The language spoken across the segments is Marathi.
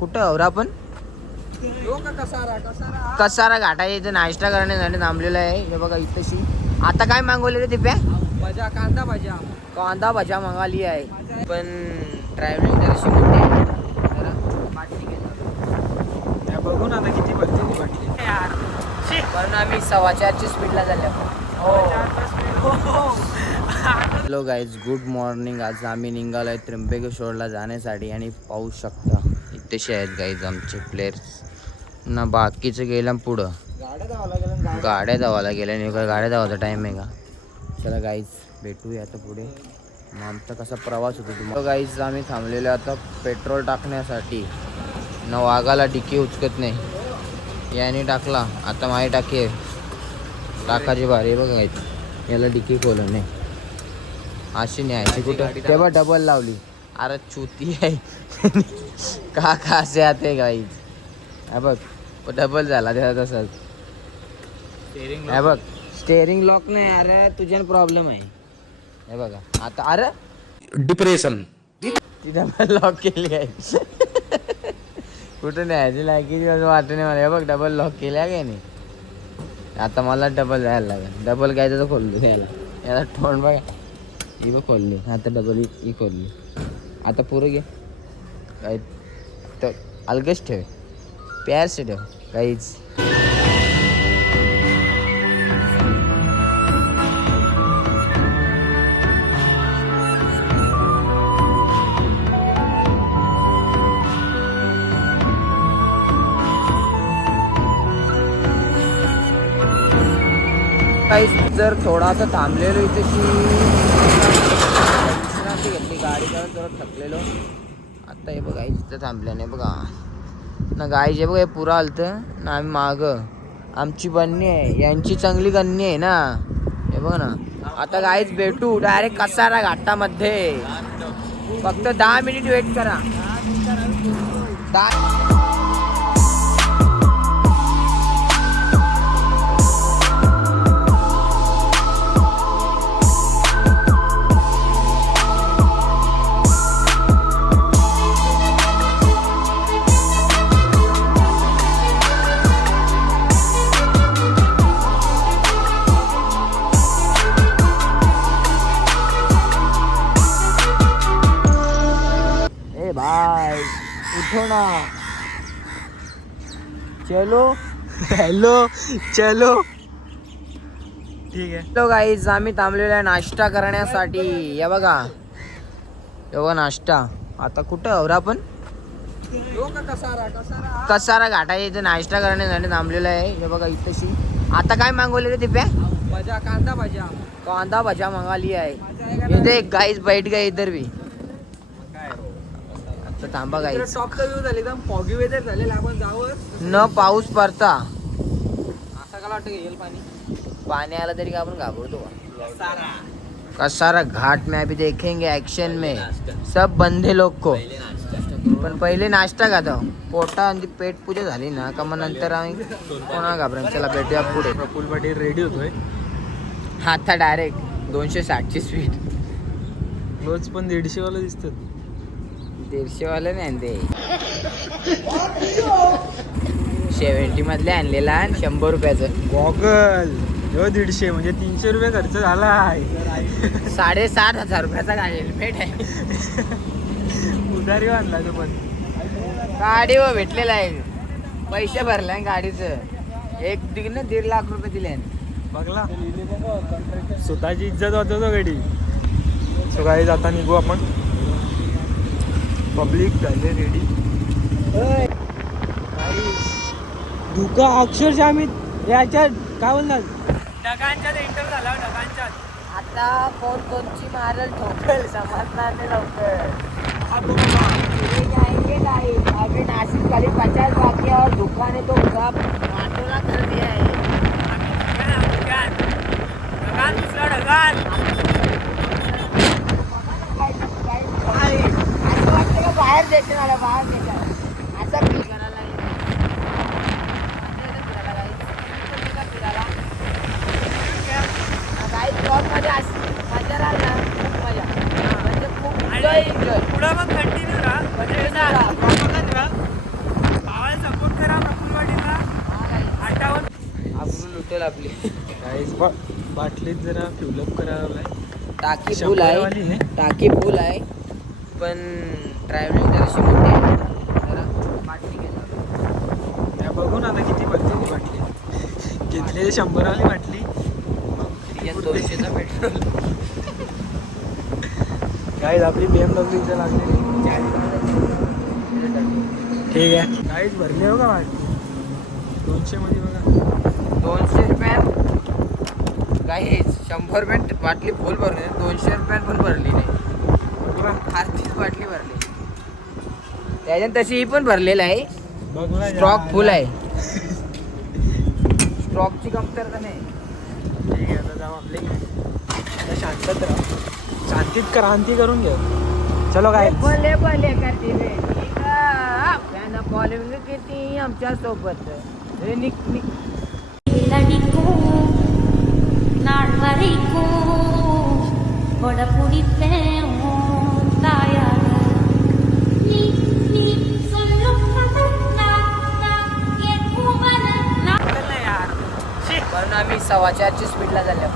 कुठं आहोत आपण? कसारा घाटा इथे नाश्ता करण्यासाठी थांबलेला आहे. हे बघा इथशी. आता काय मागवले रे दिप्या? भाज्या, कांदा भाज्या मागवली आहे. पण ट्रॅव्हलिंग जराशी मोठी आहे. जरा बाटली घेणार. बघू ना आता किती भरते ती बाटली. कारण आम्ही 4:15ची स्पीडला झाले. Hello guys, good morning. आज आम्ही निघालो आहे त्र्यंबकेश्वरला जाण्यासाठी आणि पाहू शकता इथेशी आहेत गाईज आमचे प्लेयर्स ना. बाकीचं गेलं पुढं गाड्या धावायला गेल्या नाही का? गाड्या धावायचा टाईम आहे का? चला गाईज भेटूया आता पुढे. मग आमचा कसा प्रवास होतो तुम्हाला. गाईज आम्ही थांबलेलो आता पेट्रोल टाकण्यासाठी. न वाघाला डिकी उचकत नाही, याने टाकला. आता माझी टाकी आहे, टाकाची भारी बघा गाईज. याला डिकी खोलं नाही, अशी न्यायची कुठं तेव्हा डबल लावली. अरे चुती आहे का असे आते गाईज. हे बघ डबल झाला तेव्हा तसाच. हे बघ स्टेअरिंग लॉक नाही. अरे तुझ्या प्रॉब्लेम आहे. हे बघा आता. अरे डिप्रेशन ती डबल लॉक केली आहे. कुठं न्यायची लायकी वाटत नाही मला. हे बघ डबल लॉक केल्या काय नाही. आता मला डबल जायला लागेल. डबल काय तर खोललो याला तोंड बघा. ही बघ खोलली. आता डबल ही खोलली. आता पुरं घे काय तर अलगच ठेव, प्यार से ठेव काहीच. काही जर थोडासा थांबलेलो इथेची विश्रांती घेतली गाडी करून, थोडं थकलेलो. आता हे बघा इथं थांबल्याने बघा ना गाईज. हे बघा हे पुरा आलतं ना. आम्ही मागं आमची बन्नी आहे, यांची चांगली गन्नी आहे ना. हे बघ ना. आता गाईज भेटू डायरेक्ट कसारा घाटामध्ये. फक्त 10 मिनिट वेट करा. भाई उठो ना, चलो. हॅलो चलो ठीक आहे. तो गाईज आम्ही थांबलेलो आहे नाश्ता करण्यासाठी. हे बघा एवढा नाश्ता. आता कुठं आहोत आपण? कसारा घाटा इथे नाश्ता करण्यासाठी थांबलेला आहे. हे बघा इथेशी. आता काय मागवले रे दिप्या? भाज्या, कांदा भाज्या मागवली आहे. इथे एक गाईज बैठ गए इधर भी. आता थांबा गाईज. टॉपचा व्ह्यू झाला एकदम फॉगी वेदर झालेला. आपण जावं न पाऊस पडता. असं का वाटतं येईल पानी आला तरी का आपण घाबरतो का? कसारा घाट में अभी देखेंगे एक्शन में सब बंदे लोग को. पण पहिले नाश्ता खाता. पोटा आणि पेट पूजा झाली ना का मग नंतर आम्ही कोणा घाबरेन. चला भेटूया पुढे. फुल पाटी रेडी होतोय. आता डायरेक्ट 260ची स्पीड. रोज पण 150 वाला दिसतात. 150 वाला नाही ते 70 मधले आणलेला आणि 100 रुपयाचं गॉगल. 150 म्हणजे 300 रुपये खर्च झाला आहे. 7,500 रुपयाचा हेल्मेट आहे. उधारी आणला तो पण. गाडीवर भेटलेला आहे. पैसे भरले गाडीचं. एक 1.5 लाख रुपये दिले. बघला स्वतःची इज्जत वाचवतो गाडी. सो गाईज आता निघू आपण. पब्लिक झाले रेडी. धुका अक्षरशः आम्ही याच्यात काय बोलतात ढगांच्यात एंटर झाला. ढगांच्यात आता कोणची मारल ठोकल समजणार नाही लवकर. अभी नासिक खाली 50 बाकी और दुकान तो ऑटोला कर दिया है. ढगान दुसरा ढगान. असं वाटतं का बाहेर देते मला, बाहेर देतात असं फील करायला मध्ये मजा राहिला. खूप मजा म्हणजे खूप एन्जॉय. पुढं मग कंटिन्यू राहा. म्हणजे बॉटल आपली गाईज बाटलीत जरा फिलअप करावं टाकी फुल आहे, आहे. टाकी फुल आहे, पण ट्रॅव्हलिंग जराशी मोठी आहे. जरा बाटली घेतो. त्या बघून आता किती भरते ती बाटली. घेतलेली 100 वाली बाटली. यात 200चा पेट्रोल. गाईज आपली BMW इथं लागलेली. ठीक आहे गाईज भरले हो का बाटली 200 मध्ये बघा. 200 रुपयात काही 100 रुपयात बाटली फुल भरली, 200 रुपयात पण भरली नाही. आरतीच बाटली भरली. त्याच्यात तशी ही पण भरलेलं आहे. बघला स्टॉक फुल आहे. स्टॉकची कमतरता नाही. ठीक आहे आता जाऊ आपले. आता शांतत राहा. शांतीत क्रांती करून घेऊ. चलो काय भले भले करते रे त्यांना कॉलिंग किती आमच्या सोबत पण आम्ही 4:15ची स्पीडला झाल्या.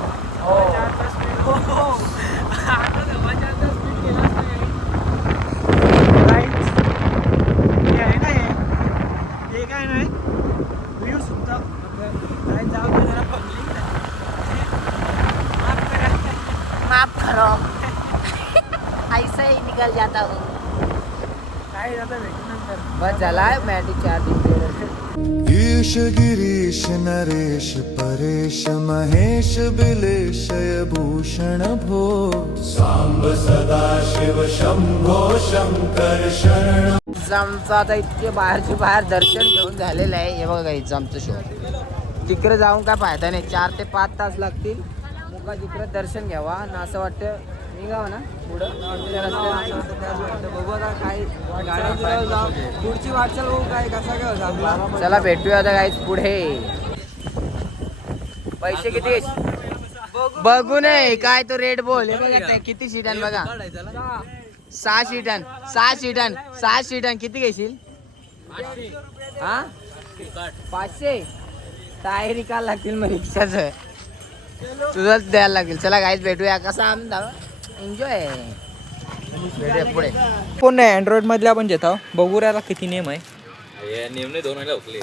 माफ करो ऐसा ही निकल जाता हूँ. बस झाला मॅटी चार्जिंग. ईश गिरीश नरेश परेश महेश बिलेशय भूषण भो सांब सदा शिव शंभो शंकर शरण. आमचं आता इतके बाहेरचे बाहेर दर्शन घेऊन झालेलं आहे. हे बघा इथं आमचं शो. तिकडे जाऊन काय फायदा नाही. 4 ते 5 तास लागतील. मुका तिकडे दर्शन घ्यावा आणि असं वाटतं निघावं ना पुढं बघू आता काय पुढची वाटचाल बघू काय कसा काय. चला भेटूया आता काय पुढे. पैसे किती बघू नये काय तो रेट बोल. हे बघा किती सीटान बघा. 6 सीटान 6 सीटान 6 सीटान किती घेशील. हा 500 टायर निकाल लागतील मग रिक्षाचं तुझंच द्यायला लागेल. चला गाईच भेटूया. कसा आमदा एन्जॉय भेटूया पुढे. फोन नाही अँड्रॉइड मधल्या आपण घेतो. बघू याला किती नेम आहे. नेम नाही 2 महिने उकले.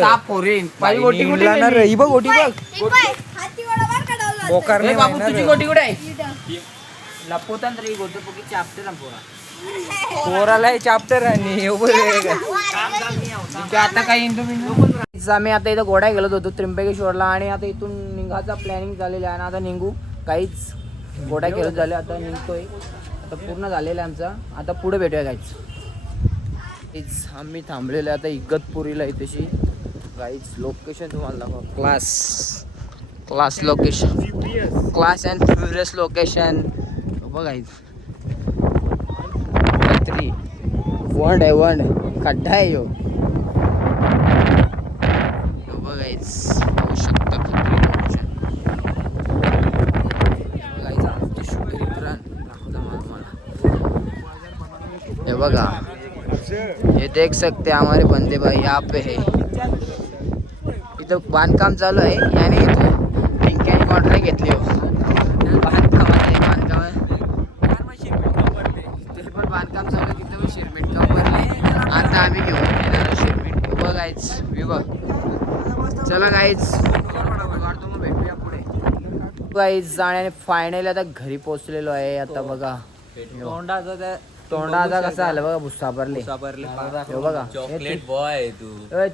साफ होईल पाहिजे. गोटी कुठे ही बघ गोटी बघ. बोकार नाही बाबू मारणार तुझी रे. गोटी कुठे आहे. लपवता तरी गोटी पोकी चापते ना पोरा. पोराला चाप्टर आणि आता काही आम्ही आता इथं घोडा गेलो होतो त्र्यंबकेश्वरला आणि आता इथून निघायचा प्लॅनिंग झालेलं आहे. आणि आता निघू काहीच घोडा खेळत झाले. आता निघतोय. आता पूर्ण झालेलं आहे आमचा. आता पुढे भेटूया काहीच. आम्ही थांबलेलो आहे आता इगतपुरीला इथेशी. काहीच लोकेशन तुम्हाला दाखवा. Class location. Class and furious location बघा. 1 आहे 1 खड्डा आहे यो. बघायच पाहू शकता ये बघा. ये देख सकते हमारे बंदे भाई यहाँ पे है. इथं बांधकाम चालू आहे. याने इथं पिंक अँड कॉन्ट्रॅक्ट घेतली हो बांधकामात. बांधकाम चालू तिथं पण शिरमेट कम भरले. आता आम्ही घेऊन येणार शिरमेट. बघायच विभाग. चला गाईज मग भेटूया पुढे. गाईज जाण्याने फायनली आता घरी पोहोचलेलो आहे. आता बघा तोंडाचा कसा आला बघा. भुस्सा भरले बघा. चॉकलेट बॉय तू.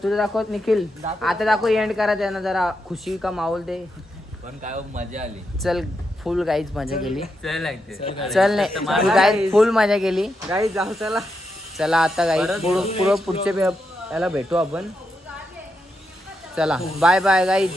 तुझं दाखवत निखिल. आता दाखव एंड करा त्यांना जरा खुशी का माहोल दे. पण काय मजा आली. चल फुल गाईज मजा केली. चल नाही तू गाईज फुल मजा केली. गाई जाऊ चला. चला आता गाईज पुढे पुढच्या याला भेटू आपण. चला बाय बाय गाईज.